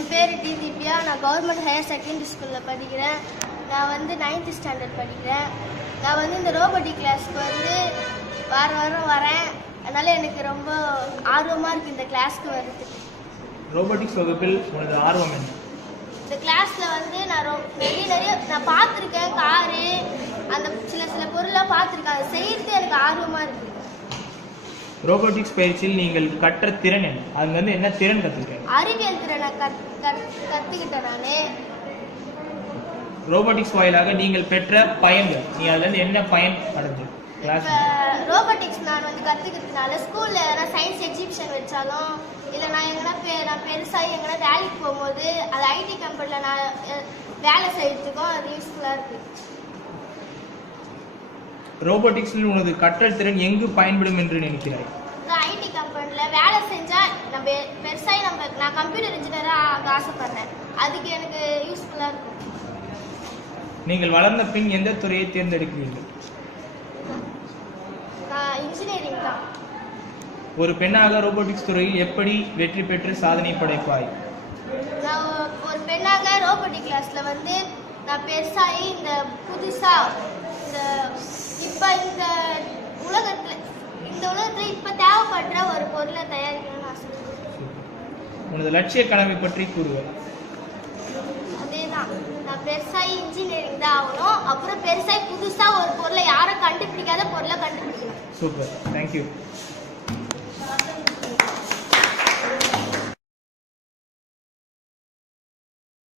என் பேர் டி திவ்யா. நான் government higher secondary ஸ்கூலில் படிக்கிறேன். நான் வந்து 9th ஸ்டாண்டர்ட் படிக்கிறேன். நான் வந்து இந்த ரோபோட்டிக் கிளாஸ்க்கு வந்து வாரம் வரேன். அதனால் எனக்கு ரொம்ப ஆர்வமாக இருக்குது இந்த கிளாஸ்க்கு வர்றதுக்கு. ரோபோட்டிக்ஸ் வகுப்பில் உனது ஆர்வம் என்ன? இந்த கிளாஸில் வந்து நான் நிறைய நான் பார்த்துருக்கேன். காரு அந்த சில பொருளாக பார்த்துருக்கேன். அதை செய்யறது எனக்கு ஆர்வமாக இருக்குது. ரோபோட்டிக்ஸ் பயிற்சியில் நீங்கள் கற்ற திறன் என்ன? அது வந்து என்ன திறன் கற்றுக்கிறேன்? அறிவியல் திறனை கற்றுக்கிட்டேன் நான். ரோபோட்டிக்ஸ் வாயிலாக நீங்கள் பெற்ற பயன்கள், நீ அதுலேருந்து என்ன பயன் அடைஞ்ச? ரோபோட்டிக்ஸ் நான் வந்து கற்றுக்கிறதுனால ஸ்கூலில் எதனா சயின்ஸ் எக்ஸிபிஷன் வச்சாலும் இல்லை நான் நான் பெருசாகி எங்கன்னா வேலைக்கு போகும்போது அது ஐடி கம்பெனியில் நான் வேலை செய்யறதுக்கும் அது யூஸ்ஃபுல்லாக இருக்குது. ரோபோட்டிக்ஸில் உனது கற்றல் திறன் எங்கு பயன்படும் என்று நினைக்கிறாய்? ஐடி கம்பெனியில் வேலை செஞ்சால் நம்ம பெருசாகி நான் கம்ப்யூட்டர் இன்ஜினியராக ஆக ஆசைப்படுறேன். அதுக்கு எனக்கு யூஸ்ஃபுல்லாக இருக்கும். நீங்கள் வளர்ந்த பின் எந்த துறையை தேர்ந்தெடுக்கிறீர்கள்? நான் இன்ஜினியரிங் தான். ஒரு பெண்ணாக ரோபோட்டிக்ஸ் துறையில் எப்படி வெற்றி பெற்று சாதனை படைப்பாய்? நான் ஒரு பெண்ணாக ரோபோட்டிக் கிளாஸில் வந்து நான் பெருசாகி இந்த புதுசாக இப்போ இந்த உலகத்தில் இப்போ தேவைப்படுற ஒரு பொருளை தயாரிக்கணும்னு ஆசைப்படுறேன். உனது லட்சிய கனவை பற்றி கூறுவார்? அதே தான், நான் பெருசாகி இன்ஜினியரிங் தான் ஆகணும். அப்புறம் பெருசாகி புதுசாக ஒரு பொருளை யாரும் கண்டுபிடிக்காத பொருளை கண்டுபிடிக்கணும். Super, thank you.